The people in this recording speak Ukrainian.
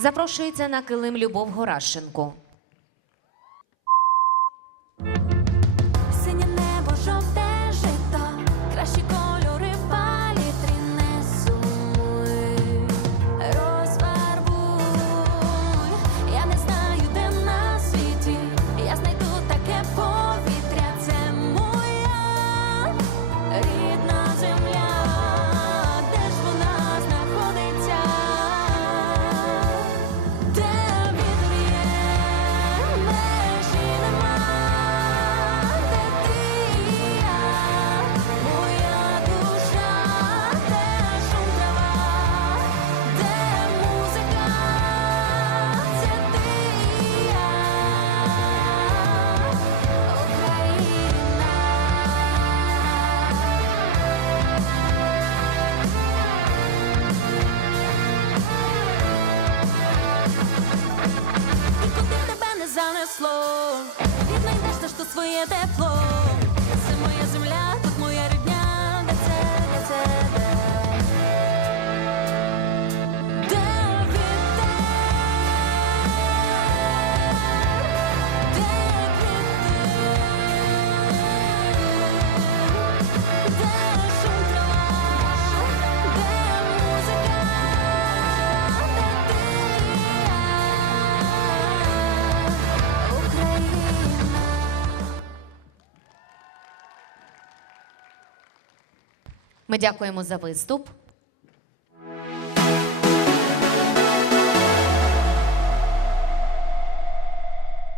запрошується на килим Любов Горащенко. слов Віднайдеш те, що своє тепло, це моя земля, тут моя річ. Ми дякуємо за виступ.